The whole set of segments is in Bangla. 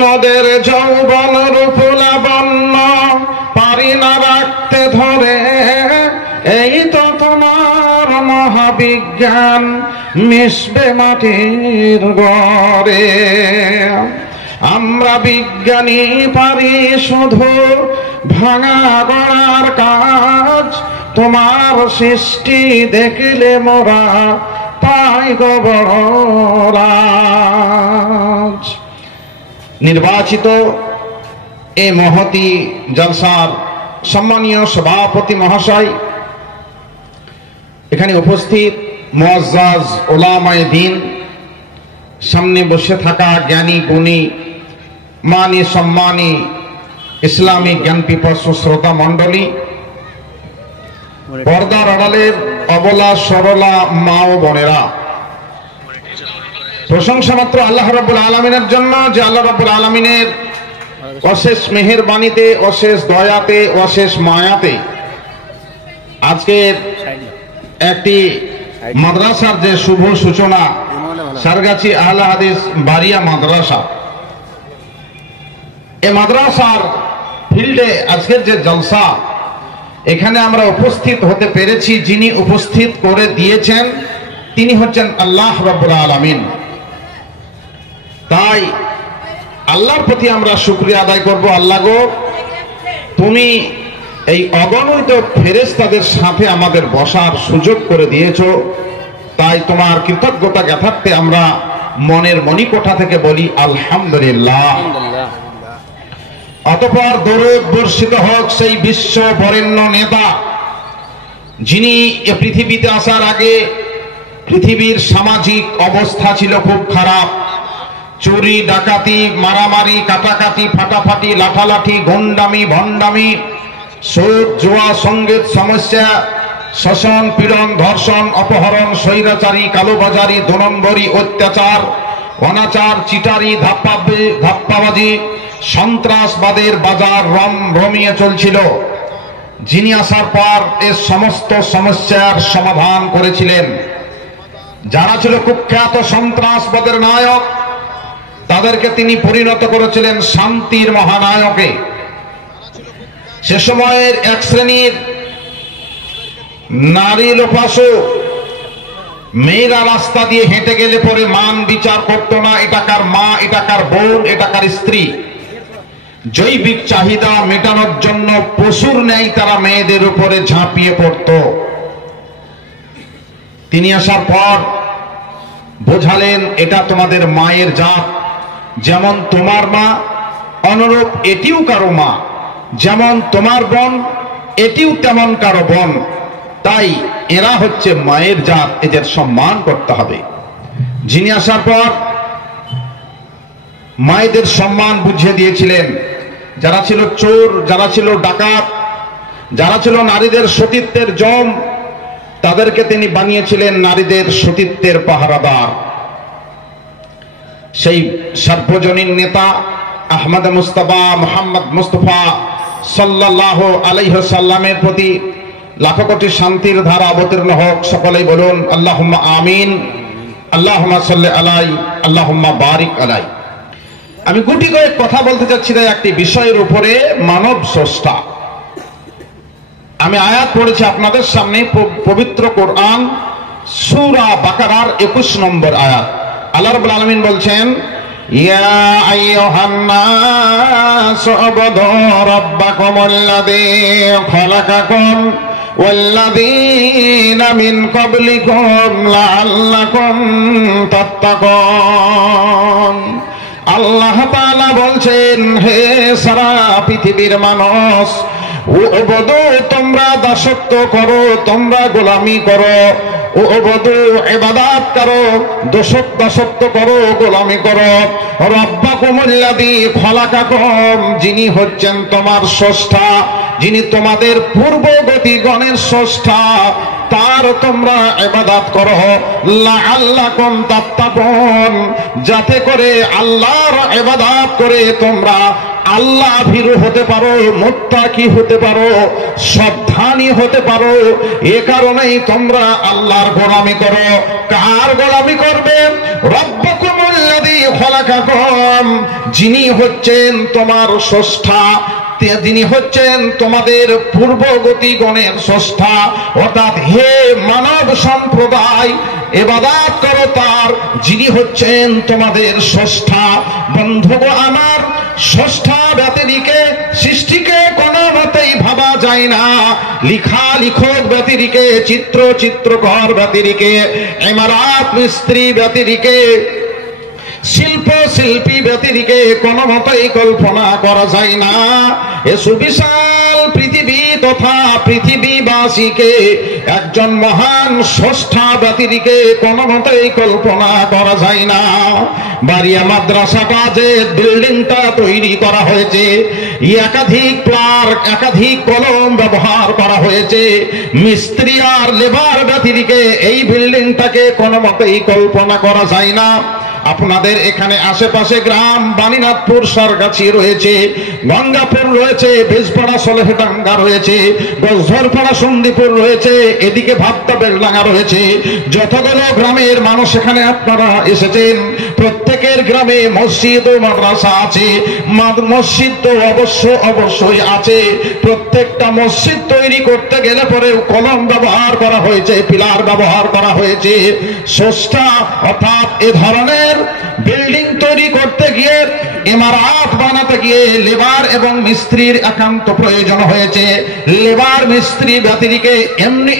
নদের যৌবন রূপ লাবণ্য পারি না রাখতে ধরে, এই তো তোমার মহাবিজ্ঞান মিশবে মাটির ঘরে। আমরা বিজ্ঞানী পারি শুধু ভাঙা গড়ার কাজ, তোমার সৃষ্টি দেখলে মোরা পাই গো বড় রাজ। নির্বাচিত এ মহতি জলসার সম্মানীয় সভাপতি মহাশয়, এখানে উপস্থিত মুআজ্জাজ উলামায়ে দ্বীন, সামনে বসে থাকা জ্ঞানী গুণী মানি সম্মানী ইসলামী জ্ঞান পিপাসু শ্রোতা মণ্ডলী, পর্দার আড়ালের অবলা সরলা মা ও বোনেরা, প্রশংসা মাত্র আল্লাহ রাব্বুল আলামিনের জন্য, যে আল্লাহ রাব্বুল আলামিনের অশেষ মেহেরবানিতে, অশেষ দয়াতে, অশেষ মায়াতে আজকের একটি মাদ্রাসার যে শুভ সূচনা, সারগাছি আহলে হাদিস বারিয়া মাদ্রাসা, এই মাদ্রাসার ফিল্ডে আজকের যে জলসা, এখানে আমরা উপস্থিত হতে পেরেছি, যিনি উপস্থিত করে দিয়েছেন তিনি হচ্ছেন আল্লাহ রাব্বুল আলামিন। তাই আল্লাহর প্রতি আমরা শুকরিয়া আদায় করব। আল্লাহ গো, তুমি এই অগণিত ফেরেশতাদের সাথে আমাদের বসার সুযোগ করে দিয়েছো, তাই তোমার কৃতজ্ঞতা জ্ঞাতার্থে আমরা মনের মণিকোঠা থেকে বলি আলহামদুলিল্লাহ। অতঃপর দরুদ বর্ষিত হোক সেই বিশ্ব বরেণ্য নেতা, যিনি এ পৃথিবীতে আসার আগে পৃথিবীর সামাজিক অবস্থা ছিল খুব খারাপ। চুরি ডাকাতি, মারামারি, কাটাকাটি, ফাটাফাটি, লাঠালাঠি, গন্ডামি, ভণ্ডামি, সুদ, জুয়া, সঙ্গীত সমস্যা, শোষণ, পীড়ন, ধর্ষণ, অপহরণ, স্বৈরাচারী, কালোবাজারি, 2 নম্বরি, অত্যাচার, অনাচার, চিটারি, ধাপ্পাবাজি, সন্ত্রাসবাদের বাজার রমিয়ে চলছিল। যিনি আসার পর এ সমস্ত সমস্যার সমাধান করেছিলেন। যারা ছিল কুখ্যাত সন্ত্রাসবাদের নায়ক, তাদেরকে তিনি পরিণত করেছিলেন শান্তির মহানায়কে। সে সময়ের এক শ্রেণীর নারী লোপাসু মেয়েরা রাস্তা দিয়ে হেঁটে গেলে পরে মান বিচার করত না, এটা কার মা, এটা কার বোন, এটা কার স্ত্রী। জৈবিক চাহিদা মেটানোর জন্য পশুর ন্যায় তারা মেয়েদের উপরে ঝাঁপিয়ে পড়ত। তিনি আসার পর বোঝালেন, এটা তোমাদের মায়ের জাত, যেমন তোমার মা অনুরূপ এটিও কারো মা, যেমন তোমার বোন এটিও তেমন কারো বোন। তাই এরা হচ্ছে মায়ের জাত, এদের সম্মান করতে হবে। যিনি আসার পর মায়েদের সম্মান বুঝিয়ে দিয়েছিলেন। যারা ছিল চোর, যারা ছিল ডাকাত, যারা ছিল নারীদের সতীত্বের জম, তাদেরকে তিনি বানিয়েছিলেন নারীদের সতীত্বের পাহারাদার। সেই সার্বজনীন নেতা আহমদ মুস্তাফা মুহাম্মদ মুস্তাফা সাল্লাল্লাহু আলাইহি সাল্লামের প্রতি লাখো কোটি শান্তির ধারা অবতীর্ণ হোক। সকলেই বলুন আল্লাহুম্মা আমিন, আল্লাহুম্মা সাল্লি আলাই, আল্লাহুম্মা বারিক আলাই। আমি গুটি কয়েক কথা বলতে চাচ্ছি না একটি বিষয়ের উপরে, মানব স্রষ্টা। আমি আয়াত পড়েছি আপনাদের সামনে, পবিত্র কোরআন সূরা বাকারার 21 নম্বর আয়াত। আল্লাহ রাব্বুল আলামিন বলছেন, ইয়া আইয়ুহান নাস উবুদু রাব্বাকুমুল্লাযী খালাকাকুম ওয়াল্লাযীনা মিন ক্বাবলিকুম লাআল্লাকুম তাত্তাকুন। আল্লাহ তাআলা বলছেন, হে সারা পৃথিবীর মানুষ, উবুদু, তোমরা দাসত্ব করো, তোমরা গোলামি করো, উবুদু, ইবাদত করো, দাসত্ব করো, গোলামি করো, রাব্বাকুমুল্লাযী খালাকাকুম, যিনি হচ্ছেন তোমার স্রষ্টা, যিনি তোমাদের পূর্বগতিগণের স্রষ্টা, তার তোমরা ইবাদত করো। লাআল্লাকুম তাত্তাকুন, যাতে করে আল্লাহর ইবাদত করে তোমরা আল্লাহ ভীরু হতে পারো, মুত্তাকি হতে পারো, সাবধানী হতে পারো। এ কারণেই তোমরা আল্লাহর গোলামি করো। কার গোলামি করবে? রব্বুকুমুল্লাযী খলাকাকুম, যিনি হচ্ছেন তোমার স্রষ্টা, যিনি হচ্ছেন তোমাদের পূর্বগতিগণের স্রষ্টা। অর্থাৎ হে মানব সম্প্রদায়, ইবাদত করো তার, যিনি হচ্ছেন তোমাদের স্রষ্টা। বন্ধুগণ আমার, স্রষ্টা ব্যতিরিকে সৃষ্টিকে কোনো মতেই ভাবা যায় না। লেখক ব্যতিরিকে, চিত্রকর ব্যতিরিকে, ইমারত মিস্ত্রি ব্যতিরিকে, শিল্পী ব্যতিরিকে কোনো মতেই কল্পনা করা যায় না। এ সুবিশাল পৃথিবী তথা পৃথিবীবাসীকে একজন মহান স্রষ্টা ব্যতিরিকে কোনো মতেই কল্পনা করা যায় না। বাড়িয়া মাদ্রাসাটা যে বিল্ডিংটা তৈরি করা হয়েছে, একাধিক প্লার, একাধিক কলম ব্যবহার করা হয়েছে, মিস্ত্রি আর লেবার ব্যতিরিকে এই বিল্ডিংটাকে কোনো মতেই কল্পনা করা যায় না। আপনাদের এখানে আশেপাশে গ্রাম বাণীনাথপুর সরগাছি রয়েছে, গঙ্গাপুর রয়েছে, বেজপাড়া সলেহডাঙ্গা রয়েছে, গজধরপাড়া সন্দীপুর রয়েছে, এদিকে ভাবতা বেলডাঙ্গা রয়েছে। যতগুলো গ্রামের মানুষ এখানে আপনারা এসেছেন, প্রত্যেকের গ্রামে মসজিদ ও মাদ্রাসা আছে। মসজিদ তো অবশ্যই আছে। প্রত্যেকটা মসজিদ তৈরি করতে গেলে পরে কলম ব্যবহার করা হয়েছে, পিলার ব্যবহার করা হয়েছে। স্রষ্টা অর্থাৎ এ ধরনের বিল্ডিং তৈরি করতে গিয়ে, ইমারত বানাতে গিয়ে লেবার এবং মিস্ত্রির একান্ত প্রয়োজন হয়েছে। লেবার মিস্ত্রি ব্যতিরিকে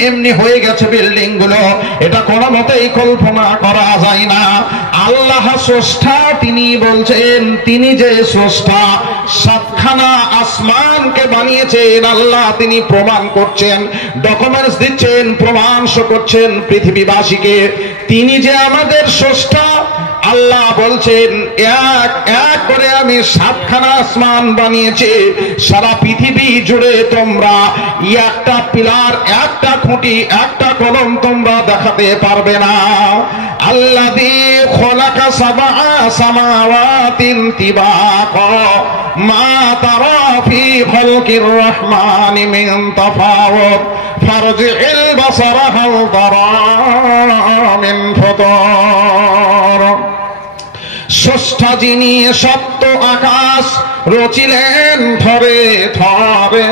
এমনি হয়ে গেছে বিল্ডিং গুলো, এটা কোনো মতেই কল্পনা করা যায় না। আল্লাহ স্রষ্টা, তিনি বলছেন, তিনি যে স্রষ্টা, সাতখানা আসমানকে বানিয়েছেন আল্লাহ, তিনি প্রমাণ করছেন, ডকুমেন্টস দিচ্ছেন, প্রমাণ করছেন পৃথিবীবাসীকে, তিনি যে আমাদের স্রষ্টা। আল্লাহ বলছেন, এক এক করে আমি সাতখানা আসমান বানিয়েছি। সারা পৃথিবী জুড়ে তোমরা একটা পিলার, একটা খুঁটি, একটা কলম তোমরা দেখাতে পারবে না। আল্লাযী খলাকা সাবআ সামাওয়াতিন তিবাকা মা তারা ফি খালকির রহমানি মিন তাফাউত ফারজি'ল বাসারা হাল তারা মিন ফুতুর। স্রষ্টা যিনি সপ্ত আকাশ রচিলেন ধরে ধরে,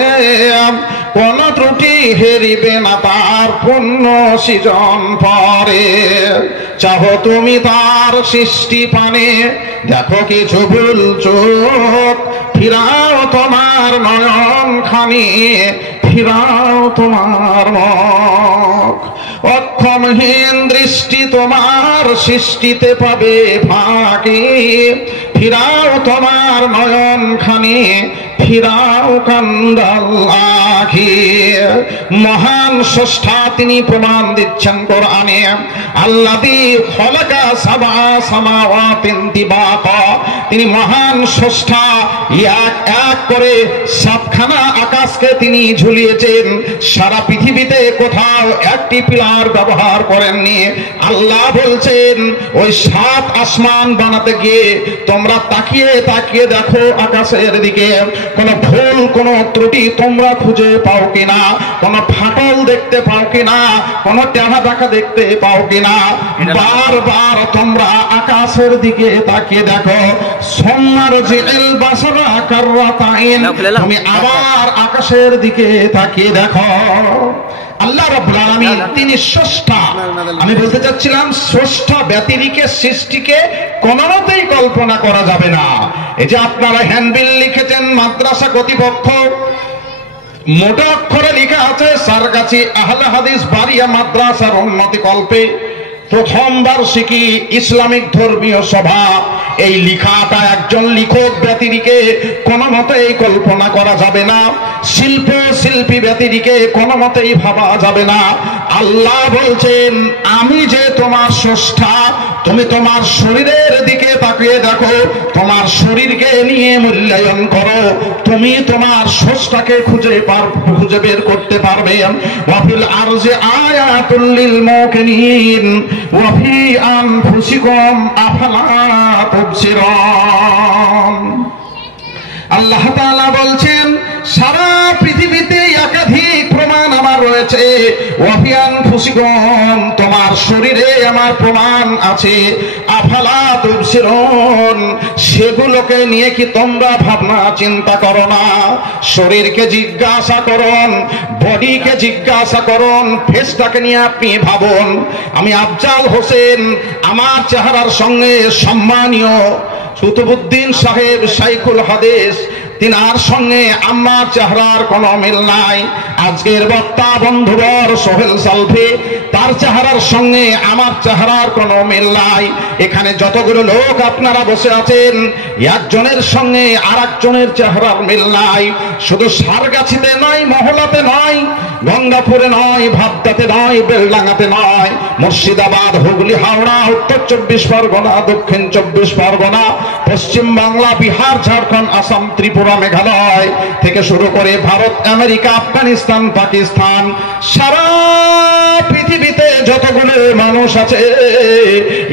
কোন ত্রুটি হেরিবে না তার পূর্ণ সৃজন পরে। চাহো তুমি তার সৃষ্টি পানে, দেখো কিছু ভুল চোখ, ফিরাও তোমার নয়ন খানি, ফিরাও তোমার মুখ। অক্ষমহীন দৃষ্টি তোমার সৃষ্টিতে পাবে ফাঁকি, ফিরাও তোমার নয়ন খানি, ফিরাও কান্দাল আখি। মহান স্রষ্টা তিনি প্রমাণ দিচ্ছেন কোরআনে। আল্লাযী খলাকা সাবআ সামাওয়াতিন তিবাকা, তিনি মহান স্রষ্টা, এক এক করে সাতখানা আকাশকে তিনি ঝুলিয়েছেন। সারা পৃথিবীতে কোথাও একটি পিলার ব্যবহার করেননি। আল্লাহ বলছেন, ওই সাত আসমান বানাতে গিয়ে তোমরা তাকিয়ে তাকিয়ে দেখো আকাশের দিকে, কোন ভুল, কোন ত্রুটি তোমরা খুঁজে পাও কিনা, কোন ফাটল দেখতে পাও কিনা, কোন টেহা দেখা দেখতে পাও কিনা। বারবার তোমরা আকাশের দিকে তাকিয়ে দেখো। সুম্মারজি'ল বাসারা কাররাতাইন, তুমি আবার আকাশের দিকে তাকিয়ে দেখো। আল্লাহ রাব্বুল আলামিন তিনি স্রষ্টা। আমি বলতে চাচ্ছিলাম, স্রষ্টা ব্যতিরিকে সৃষ্টিকে কোনোমতেই কল্পনা করা যাবে না। এই যে আপনারা হ্যান্ডবিল লিখেছেন, মাদ্রাসা কর্তৃপক্ষ, মোটা অক্ষরে লেখা আছে সারগাছি আহলে হাদিস বারিয়া মাদ্রাসার উন্নতি কল্পে প্রথম বার্ষিকী ইসলামিক ধর্মীয় সভা। এই লেখাটা একজন লেখক ব্যতিরিকে কোনো মতেই কল্পনা করা যাবে না। শিল্পী ব্যতিরিকে কোনো মতেই ভাবা যাবে না। আল্লাহ বলছেন, আমি যে তোমার স্রষ্টা, তুমি তোমার শরীরের দিকে তাকিয়ে দেখো, তোমার শরীরকে নিয়ে মূল্যায়ন করো, তুমি তোমার স্রষ্টাকে খুঁজে বের করতে পারবে। ওয়াফিল আরজি আয়াতুল লিল মুকিনিন ওয়া ফি আনফুসিকুম আফালা তুবসিরুন। আল্লাহ আনফুসিকুম, তোমার শরীরে আমার প্রমাণ আছে। আফালা তুবসিরুন, সেগুলোকে নিয়ে কি তোমরা ভাবনা চিন্তা করো না? শরীরকে জিজ্ঞাসা করুন, বডিকে জিজ্ঞাসা করুন, ফেসটাকে নিয়ে আপনি ভাবুন। আমি আফজাল হোসেন, আমার চেহারার সঙ্গে সম্মানীয় কুতুবউদ্দিন সাহেব শাইখুল হাদিস, তিনার সঙ্গে আমার চেহারার কোনো মিল নাই। আজকের বক্তা বন্ধুবর সোহেল সালভি, তার চেহারার সঙ্গে আমার চেহারার কোনো মিল নাই। এখানে যতগুলো লোক আপনারা বসে আছেন, একজনের সঙ্গে আর একজনের চেহারার মিল নাই। শুধু সারগাছিতে নয়, মহলাতে নয়, গঙ্গাপুরে নয়, ভাবদাতে নয়, বেলডাঙ্গাতে নয়, মুর্শিদাবাদ, হুগলি, হাওড়া, উত্তর 24 পরগনা, দক্ষিণ 24 পরগনা, পশ্চিম বাংলা, বিহার, ঝাড়খণ্ড, আসাম, ত্রিপুরা, মেঘালয় থেকে শুরু করে ভারত, আমেরিকা, আফগানিস্তান, পাকিস্তান, সারা পৃথিবীতে যতগুলো মানুষ আছে,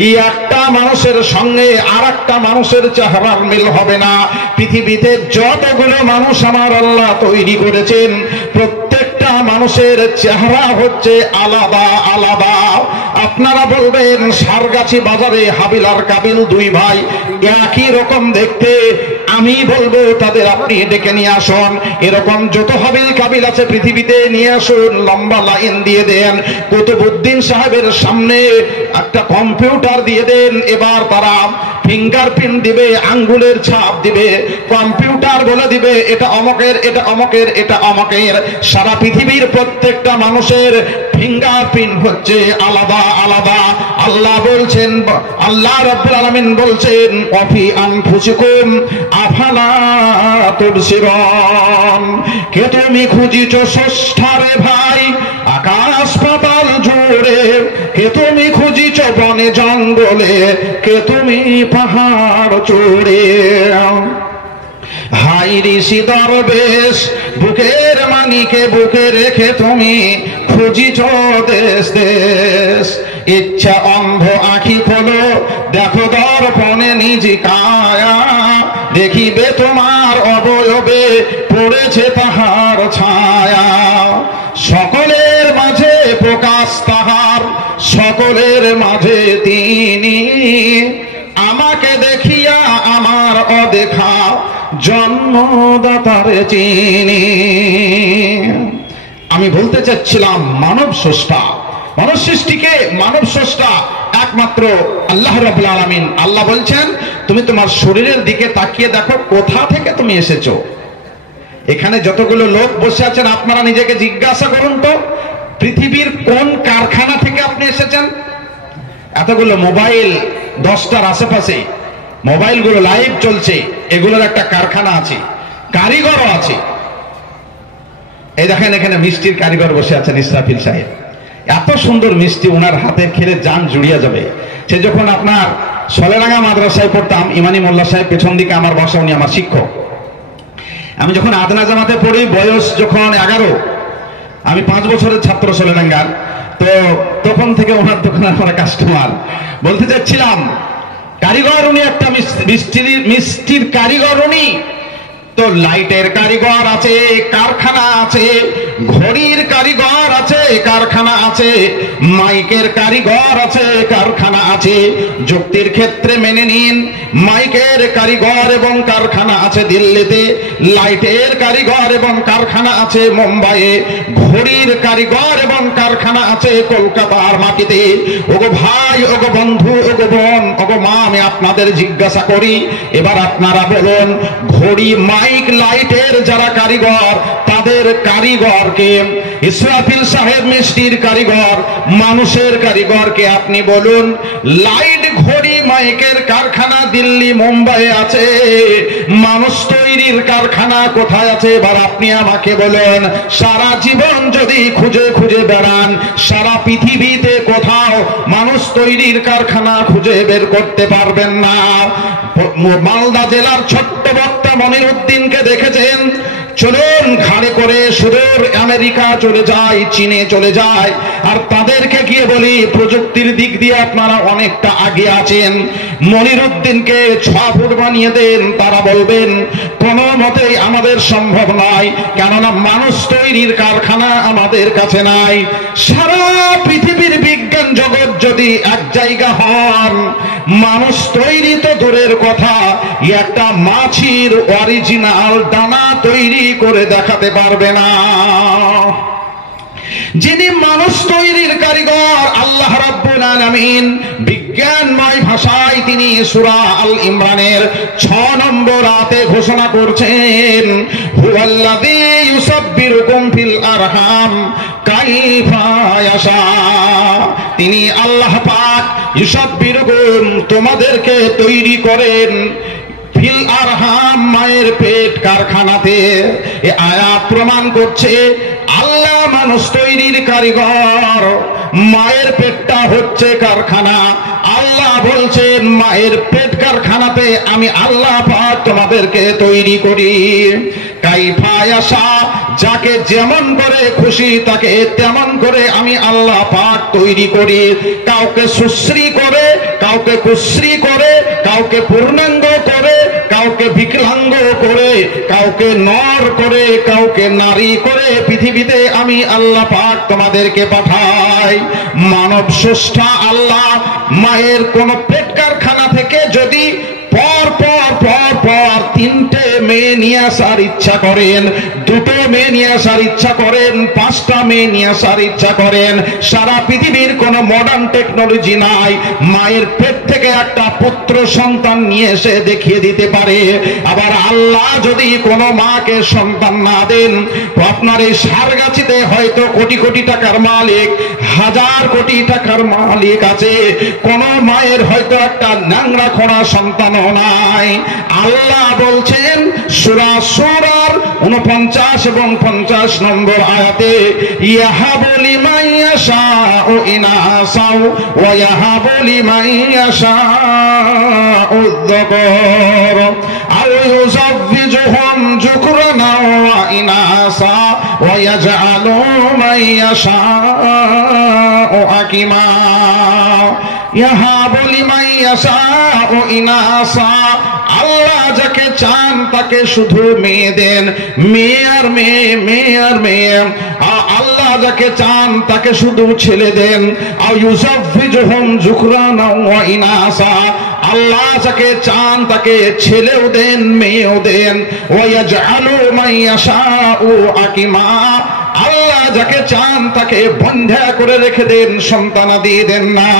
এই একটা মানুষের সঙ্গে আর একটা মানুষের চেহারার মিল হবে না। পৃথিবীতে যতগুলো মানুষ আমার আল্লাহ তৈরি করেছেন, প্রত্যেকটা মানুষের চেহারা হচ্ছে আলাদা আলাদা। আপনারা বলবেন সারগাছি বাজারে হাবিল আর কাবিল দুই ভাই একই রকম দেখতে, আমি বলবো তাদের আপনি ডেকে নিয়ে আসুন। এরকম যত হাবিল কাবিল আছে পৃথিবীতে নিয়ে আসুন, লম্বা লাইন দিয়ে দেন। কুতুবউদ্দিন সাহেবের সামনে একটা কম্পিউটার দিয়ে দেন, এবার তারা ফিঙ্গারপ্রিন্ট দিবে, আঙ্গুলের ছাপ দিবে, কম্পিউটার বলে দিবে এটা অমকের, এটা অমকের, এটা অমকের। সারা পৃথিবীর প্রত্যেকটা মানুষের ফিঙ্গারপ্রিন্ট হচ্ছে আলাদা আলাদা। আল্লাহ বলছেন, আল্লাহ রাব্বুল আলামিন বলছেন, ওয়াফি আনফুসিকুম আফালা তুবসিরুন, কে তুমি খুঁজিছ স্রষ্টারে ভাই আকাশ পাতাল জুড়ে, কে তুমি খুঁজিছ বনে জঙ্গলে, কে তুমি পাহাড় চূড়ে। হাই ঋষি দরবেশ, বুকের মানিকে বুকে রেখে তুমি খুঁজিছ দেশ দেশ। ইচ্ছা অন্ধ আঁখি খোলো, দেখো দর্পণে নিজ কায়া, দেখিবে তোমার অবয়বে পড়েছে তাহার ছায়া। সকলের মাঝে প্রকাশ তাহার, সকলের মাঝে তিনি, আমাকে দেখিয়া আমার অদেখা জন্মদাতারে চিনি। আমি বলতে চাচ্ছিলাম মানব স্রষ্টা, মানব সৃষ্টিকে মানব স্রষ্টা একমাত্র আল্লাহ রাব্বুল আলামিন। আল্লাহ বলছেন, তুমি তোমার শরীরের দিকে তাকিয়ে দেখো কোথা থেকে তুমি এসেছো। এখানে যতগুলো লোক বসে আছেন, আপনারা নিজেকে জিজ্ঞাসা করুন তো, পৃথিবীর কোন কারখানা থেকে আপনি এসেছেন? এতগুলো মোবাইল 10টার আশেপাশে মোবাইলগুলো লাইভ চলছে, এগুলোর একটা কারখানা আছে, কারিগরও আছে। এই দেখেন এখানে মিষ্টির কারিগর বসে আছেন ইসরাফিল সাহেব, এত সুন্দর মিষ্টি ওনার হাতে খেলে জান জুড়িয়ে যাবে। সে যখন আপনার সলেরাঙ্গা মাদ্রাসায় পড়তাম, ইমানি মোল্লা সাহেব পেছন দিকে আমার বাসা, উনি আমার শিক্ষক। আমি যখন আদনা জামাতে পড়ি, বয়স যখন 11, আমি 5 বছরের ছাত্র সলেরাঙ্গার, তো তখন থেকে ওনার দোকানে আমরা কাস্টমার। বলতে চাচ্ছিলাম, কারিগর উনি, একটা মিষ্টির কারিগর উনি। তো লাইটের কারিগর আছে, কারখানা আছে, ঘড়ির কারিগর আছে, কারখানা আছে, মাইকের কারিগর আছে, কারখানা আছে। যুক্তির ক্ষেত্রে মেনে নিন, মাইকের কারিগর এবং কারখানা আছে দিল্লিতে, লাইটের কারিগর এবং কারখানা আছে মুম্বাইয়ে, ঘড়ির কারিগর এবং কারখানা আছে কলকাতার মাটিতে। ওগো ভাই, ওগো বন্ধু, ওগো বোন, ওগো মা, আমি আপনাদের জিজ্ঞাসা করি, এবার আপনারা বলুন, ঘড়ি, মাইক, লাইটের যারা কারিগর, তাদের কারিগরকে, ইসরাফিল সাহেব মিষ্টির কারিগর, মানুষের কারিগরকে আপনি বলুন। লাইট, ঘড়ি, মাইকের কারখানা দিল্লি, মুম্বাই আছে, মানুষ তৈরির কারখানা কোথায় আছে? এবার আপনি আমাকে বলেন। সারা জীবন যদি খুঁজে খুঁজে বেড়ান, সারা পৃথিবীতে কোথাও মানুষ তৈরির কারখানা খুঁজে বের করতে পারবেন না। মালদা জেলার ছোট্ট বক্তা মনিরউদ্দিনকে দেখেছেন, চলুন ঘাড়ে করে সুদূর আমেরিকা চলে যায়, চীনে চলে যায়, আর তাদেরকে গিয়ে বলি প্রযুক্তির দিক দিয়ে আপনারা অনেকটা আগে আছেন, মনিরুদ্দিনকে 6 ফুট বানিয়ে দেন। তারা বলবেন কোনো মতেই আমাদের সম্ভব নয়, কেননা মানুষ তৈরির কারখানা আমাদের কাছে নাই। সারা পৃথিবীর বিজ্ঞান জগৎ যদি এক জায়গা হন, মানুষ তৈরি তো দূরের কথা, একটা মাছির অরিজিনাল ডানা তৈরি করে দেখাতে পারবে না। যিনি মানুষ তৈরির কারিগর আল্লাহ রাব্বুল আলামিন বিজ্ঞানময় ভাষায় তিনি সূরা আল ইমরানের 6 নম্বর আয়াতে ঘোষণা করছেন, হুয়াল্লাযী ইউসাব্বিরুকুম ফিল আরহাম কাইফা ইয়াশা। তিনি আল্লাহ পাক ইউসাব্বিরুকুম তোমাদেরকে তৈরি করেন ফিল আরহাম মায়ের পেট কারখানাতে। এই আয়াত প্রমাণ করছে আল্লাহ মানুষ তৈরির কারিগর, মায়ের পেটটা হচ্ছে কারখানা। আল্লাহ বলছেন মায়ের পেট কারখানাতে আমি আল্লাহ পাক তোমাদেরকে তৈরি করি। কাইফা ইয়াশা, যাকে যেমন করে খুশি তাকে তেমন করে আমি আল্লাহ পাক তৈরি করি। কাউকে সুশ্রী করে, কাউকে কুশ্রী করে, কাউকে পূর্ণাঙ্গ করে, কাউকে বিকলাঙ্গ করে, কাউকে নর করে, কাউকে নারী করে পৃথিবীতে আমি আল্লাহ পাক তোমাদেরকে পাঠাই। মানব স্রষ্টা আল্লাহ মায়ের কোন পেট কারখানা থেকে যদি পর পর পর পর 3টে মেয়ে নিয়ে আসার ইচ্ছা করেন, 2টো মেয়ে নিয়ে আসার ইচ্ছা করেন, 5টা মেয়ে নিয়ে আসার ইচ্ছা করেন, সারা পৃথিবীর কোন মডার্ন টেকনোলজি নাই, মায়ের পেট থেকে একটা পুত্র সন্তান নিয়ে এসে দেখিয়ে দিতে পারে। আবার আল্লাহ যদি কোনো মাকে সন্তান না দেন, আপনার এই সারগাছিতে হয়তো কোটি কোটি টাকার মালিক, 1000 কোটি টাকার মালিক আছে, কোন মায়ের হয়তো একটা ন্যাংরা খোঁড়া সন্তান নাই। আল্লাহ বলছেন সূরা সূরার 49 এবং 50 নম্বর আয়াতে, ইয়াহাবু লিমান ইয়াশাউ ইনাসাও ওয়া ইয়াহাবু লিমান ইয়াশাউ যুকর আও ইউযাওযিজুহুম যুকরানা ওয়া ইনাসা ওয়া ইয়াজআলু মান ইয়াশাউ আকিমা। ইয়াহাবু লিমান ইয়াশাউ ইনাসা, আল্লাহ যাকে চান তাকে শুধু মেয়ে দেন, মেয়ে আর মেয়ে, মেয়ে আর মেয়ে। আল্লাহ যাকে চান তাকে শুধু ছেলে দেন। আও ইউযাওযিজুহুম যুকরানা ওয়া ইনাসা, আল্লাহ যাকে চান তাকে ছেলেও দেন মেয়েও দেন। ওয়া ইয়াজআলু মান ইয়াশাউ আকিমা, আল্লাহ যাকে চান তাকে বন্ধ্যা করে রেখে দেন, সন্তানাদি দেন না।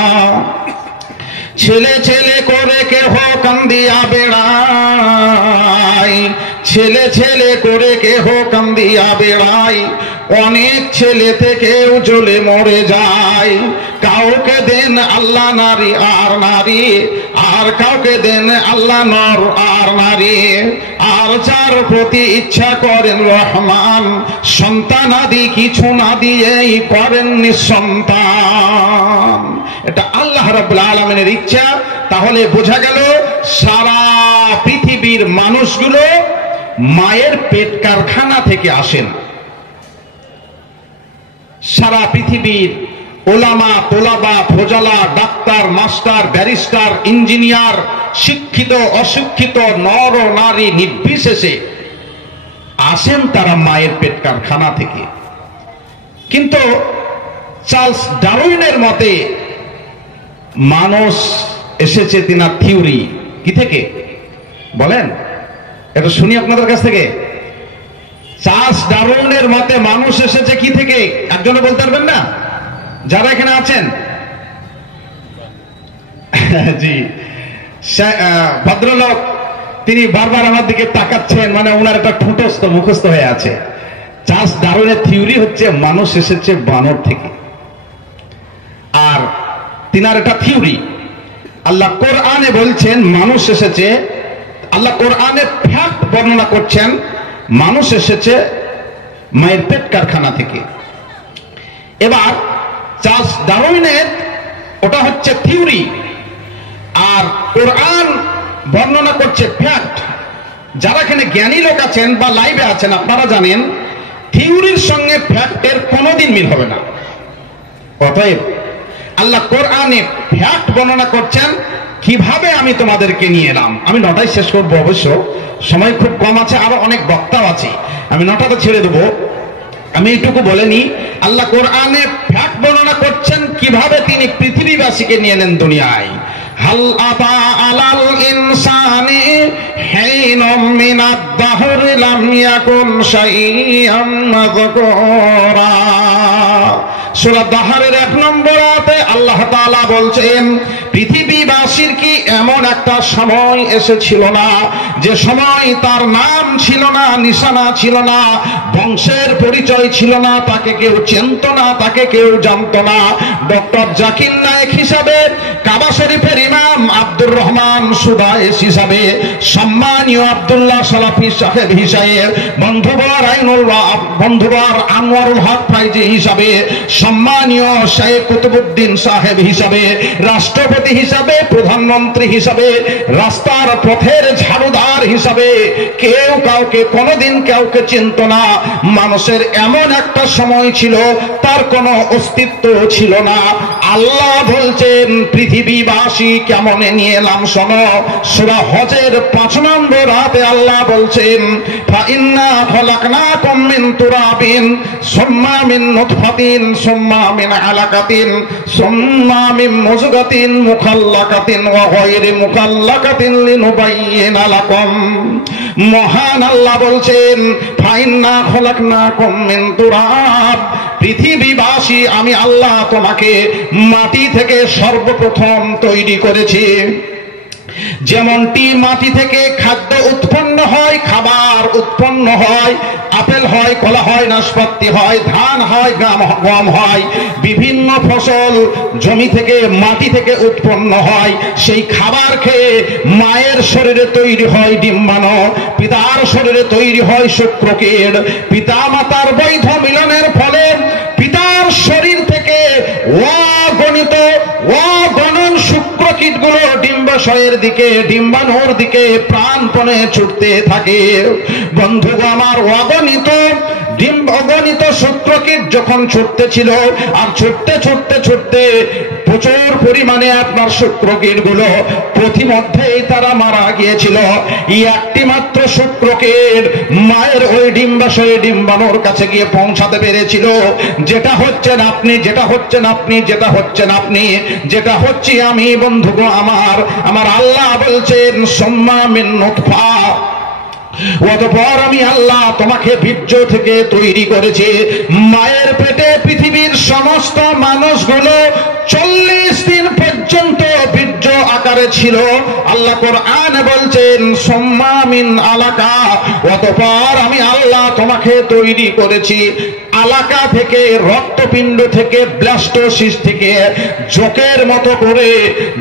ছেলে ছেলে করে কেহ কান্দিয়া বেড়ায়, ছেলে ছেলে করে কেহ কান্দিয়া বেড়ায়, অনেক ছেলে থেকেও জ্বলে মরে যায়। কাউকে দেন আল্লাহ নারী আর নারী, আর কাউকে দেন আল্লাহ নর আর নারী। আর যার প্রতি ইচ্ছা করেন রহমান, সন্তানাদি কিছু না দিয়েই করেন নিঃসন্তান। এটা আল্লাহ রাব্বুল আলামিনের ইচ্ছা। তাহলে বোঝা গেল সারা পৃথিবীর মানুষগুলো মায়ের পেট কারখানা থেকে আসেন। সারা পৃথিবীর ওলামা, তোলাবা, ফোজালা, ডাক্তার, মাস্টার, ব্যারিস্টার, ইঞ্জিনিয়ার, শিক্ষিত অশিক্ষিত, নর ও নারী নির্বিশেষে আসেন তারা মায়ের পেট কারখানা থেকে। কিন্তু চার্লস ডারউইনের মতে মানুষ এসেছে তিনার থিওরি কি থেকে বলেন, এটা শুনি আপনাদের কাছ থেকে। চার্লস ডারউইনের মতে মানুষ এসেছে কি থেকে, একজনে বলতে পারবেন না যারা এখানে আছেন? জি, ভদ্রলোক তিনি বারবার আমার দিকে তাকাচ্ছেন, মানে ওনার একটা ঠুটস্থ মুখস্থ হয়ে আছে। চার্লস ডারউইনের থিওরি হচ্ছে মানুষ এসেছে বানর থেকে। আর তিনার একটা থিওরি, আল্লাহ কোরআনে বলছেন মানুষ এসেছে, আল্লাহ কোরআনে ফ্যাক্ট বর্ণনা করছেন মানুষ এসেছে মায়ের পেট কারখানা থেকে। এবার চার্লস ডারউইনের ওটা হচ্ছে থিওরি, আর কোরআন বর্ণনা করছে ফ্যাক্ট। যারা এখানে জ্ঞানী লোক আছেন বা লাইভে আছেন, আপনারা জানেন থিওরির সঙ্গে ফ্যাক্টের কোনোদিন মিল হবে না। অতএব আল্লাহ কোরআনে ফ্যাক্ট বর্ণনা করছেন কিভাবে আমি তোমাদেরকে নিয়ে এলাম। আমি 9টায় শেষ করবো, অবশ্য সময় খুব কম আছে, আরো অনেক বক্তাও আছে, আমি 9টাতে ছেড়ে দেবো। আমি এইটুকু বলে নি, আল্লাহ কোরআনে ফ্যাক্ট বর্ণনা করছেন কিভাবে তিনি পৃথিবীবাসীকে নিয়ে এলেন দুনিয়ায়। হাল আতা আলাল ইনসানি হিনুম মিনাদ দাহরি লাম ইয়াকুন শাইআম মাযকুরা। সূরা দাহরের 1 নম্বর আয়াতে আল্লাহ তাআলা বলছেন পৃথিবীবাসীর কি এমন একটা সময় এসেছিল না যে সময় তার নাম ছিল না, নিশানা ছিল না, বংশের পরিচয় ছিল না, তাকে কেউ চিনত না, তাকে কেউ জানত না। ডক্টর জাকির নায়েক হিসাবে, কাবা শরীফের ইমাম আব্দুর রহমান সুদাইস হিসাবে, সম্মানীয় আব্দুল্লাহ সালাফি সাহেব হিসাবে, বন্ধুবর আনোয়ারুল হক ফাইজি হিসাবে, সম্মানীয় শেখ কুতুবউদ্দিন সাহেব হিসাবে, রাষ্ট্রপতি হিসাবে, প্রধানমন্ত্রী হিসাবে, রাস্তার পথের ঝাড়ুদার হিসাবে কেউ কাউকে কোনোদিন কাউকে চিনত না। মানুষের এমন একটা সময় ছিল তার কোনো অস্তিত্ব ছিল না। আল্লাহ বলছেন পৃথিবীবাসী কেমনে নিয়ে এলাম শোনো। সূরা হজের 5 নম্বর আয়াতে আল্লাহ বলছেন ফাইন্না খলাকনাকুম মিন তুরাবিন সুম্মা মিন নুতফাতিন সুম্মা মিন আলাকাতিন সুম্মা মিন মুযগাতিন মুখাল্লাকাতিন ওয়া গায়রি মুখাল্লাকাতিন লিনুবাইয়িনা লাকুম। মহান আল্লাহ বলছেন ফাইন্না খলাকনাকুম মিন তুরাব, পৃথিবীবাসী আমি আল্লাহ তোমাকে মাটি থেকে সর্বপ্রথম তৈরি করেছি। যেমনটি মাটি থেকে খাদ্য উৎপন্ন হয়, খাবার উৎপন্ন হয়, আপেল হয়, কলা হয়, নাশপাতি হয়, ধান হয়, গম হয়, বিভিন্ন ফসল জমি থেকে মাটি থেকে উৎপন্ন হয়। সেই খাবার খেয়ে মায়ের শরীরে তৈরি হয় ডিম্বাণু, পিতার শরীরে তৈরি হয় শুক্রকীট। পিতা মাতার বৈধ মিলনের ফলে পিতার শরীর থেকে অগণন শুক্রকীটগুলো ডিম্বাশয়ের দিকে, ডিম্বাণুর দিকে প্রাণপণে ছুটতে থাকে। বন্ধু আমার, অগণিত শুক্রকীট যখন ছুটতে ছিল, আর ছুটতে ছুটতে ছুটতে প্রচুর পরিমাণে আপনার শুক্রকীট গুলো পথিমধ্যেই তারা মারা গিয়েছিল। একটি মাত্র শুক্রকীট মায়ের ওই ডিম্বাশয়ে ডিম্বাণুর কাছে গিয়ে পৌঁছাতে পেরেছিল। যেটা হচ্ছেন আপনি, যেটা হচ্ছেন আপনি, যেটা হচ্ছেন আপনি, যেটা হচ্ছি আমি। বন্ধুগো আমার আল্লাহ বলছেন সুম্মা মিন নুতফা, অতঃপর আমি আল্লাহ তোমাকে বীর্য থেকে তৈরি করেছি। মায়ের পেটে পৃথিবীর সমস্ত মানুষগুলো 40 দিন পর্যন্ত বীর্য আকারে ছিল। আল্লাহ কোরআনে বলছেন সুম্মা মিন আলাকা, অতঃপর আমি আল্লাহ তোমাকে তৈরি করেছি আলাকা থেকে, রক্তপিণ্ড থেকে, ব্লাস্টোসিস থেকে, জোকের মতো করে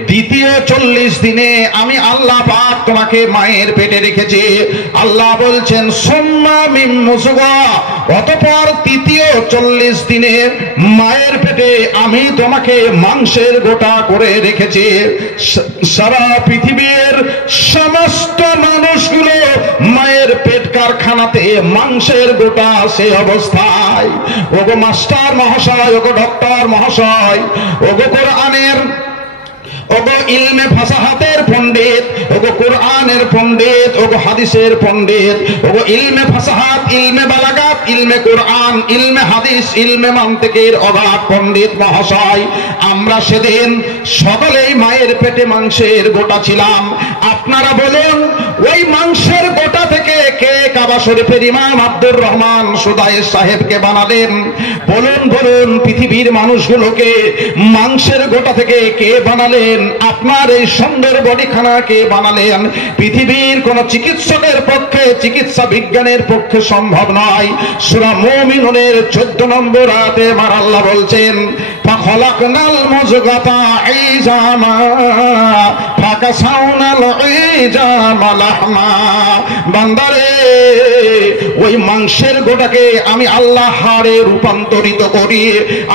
দ্বিতীয় 40 দিনে আমি আল্লাহ পাক তোমাকে মায়ের পেটে রেখেছি। আল্লাহ বলছেন সুম্মা মিন মুযগা, অতঃপর তৃতীয় 40 দিনে মায়ের পেটে আমি তোমাকে মাংসের গোটা করে রেখেছি। সারা পৃথিবীর সমস্ত মানুষগুলো মায়ের পেট কারখানাতে মাংসের গোটা সে অবস্থায়। ওগো মাস্টার মহাশয়, ওগো ডক্টর মহাশয়, ওগো কোরআনের, ওগো ইলমে ফাসাহাতের পণ্ডিত, ওগো কোরআনের পণ্ডিত, ওগো হাদিসের পণ্ডিত, ওগো ইলমে ফাসাহাত, ইলমে বালাগাত, ইলমে কোরআন, ইলমে হাদিস, ইলমে মান্তিকের অগাধ পণ্ডিত মহাশয়, আমরা সেদিন সকলেই মায়ের পেটে মাংসের গোটা ছিলাম। আপনারা বলুন ওই মাংসের গোটা থেকে কে কাবা শরীফের ইমাম আব্দুর রহমান সুদাইস সাহেবকে বানালেন? বলুন বলুন, পৃথিবীর মানুষগুলোকে মাংসের গোটা থেকে কে বানালেন? আপনার এই সুন্দর বডিখানা কে বানালেন? পৃথিবীর কোন চিকিৎসকের পক্ষে, চিকিৎসা বিজ্ঞানের পক্ষে সম্ভব নয়। সূরা মুমিনুনের 14 নম্বর আয়াতে আমার আল্লাহ বলছেন ফাখলাকনাল মুযগাতা ইজামা ফাকাসাউনাল ইজামা লাহমা। বান্দারে, ওই মাংসের গোটাকে আমি আল্লাহ হাড়ে রূপান্তরিত করি,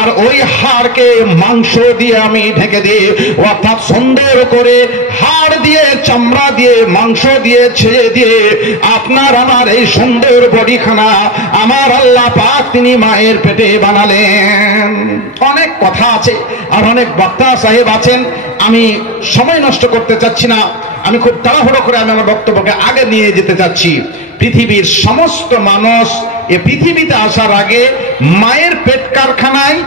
আর ওই হাড়কে মাংস দিয়ে আমি ঢেকে দিই। অর্থাৎ সুন্দর করে হাড় দিয়ে, চামড়া দিয়ে, মাংস দিয়ে, ছেড়ে দিয়ে আপনার আমার এই সুন্দর বডিখানা আমার আল্লাহ পাক তিনি মায়ের পেটে বানালেন। অনেক কথা আছে আর অনেক বক্তা সাহেব আছেন, আমি সময় নষ্ট করতে চাচ্ছি না, আমি খুব তাড়াহুড়ো করে আমি আমার বক্তব্যকে আগে নিয়ে যেতে চাচ্ছি। পৃথিবীর সমস্ত মানুষ এ পৃথিবীতে আসার আগে মায়ের পেট কারখানায়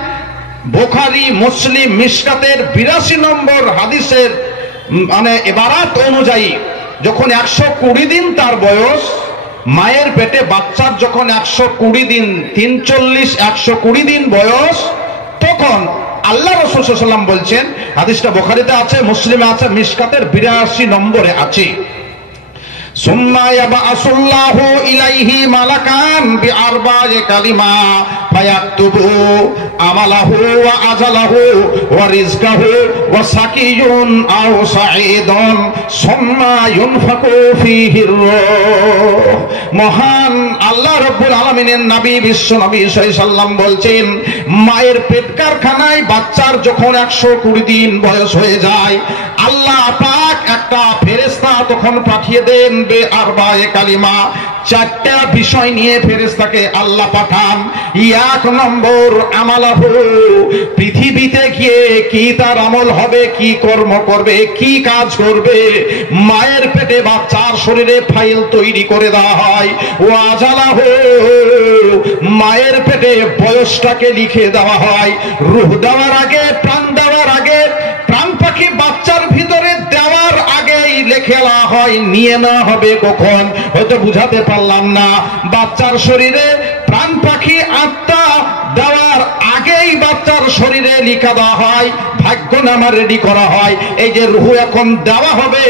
বুখারী, মুসলিম, মিশকাতের 82 নম্বর হাদিসের মানে ইবারাত অনুযায়ী যখন 120 দিন তার বয়স, মায়ের পেটে বাচ্চার যখন 120 দিন, 340 120 দিন বয়স, তখন আল্লাহ রাসূল সাল্লাল্লাহু আলাইহি ওয়াসাল্লাম বলছেন, হাদিসটা বুখারীতে আছে, মুসলিমে আছে, মিশকাতের 82 নম্বরে আছে, সুম্মা ইয়াবআসুল্লাহু ইলাইহি মালাকান বিআরবা'i কালিমা ফায়াকতুবু আমালাহু ওয়া আজালাহু ওয়া রিজকাহু ওয়া সাকিয়ুন আও সাঈদুন সুম্মা ইউনফাকু ফীহির রূহ। মহান আল্লাহ রাব্বুল আলামিনের নবী বিশ্ব নবী সাল্লাল্লাহু আলাইহি ওয়াসাল্লাম বলছেন, মায়ের পেট কারখানায় বাচ্চার যখন 120 দিন বয়স হয়ে যায়, আল্লাহ পাক একটা ফেরেশতা তখন পাঠিয়ে দেন বিআরবা'i কালিমা, 4টা বিষয় নিয়ে ফেরেশতাকে আল্লাহ পাঠান। 1 নম্বর আমালাহু, পৃথিবীতে গিয়ে কি তার আমল হবে, কি কর্ম করবে, কি কাজ করবে, মায়ের পেটে বাচ্চার শরীরে ফাইল তৈরি করে দেওয়া হয়। ওয়া আজালাহু, মায়ের পেটে বয়সটাকে লিখে দেওয়া হয়। রূহ দেওয়ার আগে, প্রাণ দেওয়ার আগে, প্রাণ পাখি বাচ্চার ভিতরে দেওয়ার আগেই লিখে দেওয়া হয় নিয়ে না হবে কখন, হয়তো বুঝাতে পারলাম না। বাচ্চার শরীরে প্রাণ পাখি আত্মা দেওয়ার আগেই বাচ্চার শরীরে লিখা দেওয়া হয়, ভাগ্যনামা রেডি করা হয়। এই যে রূহ এখন দেওয়া হবে,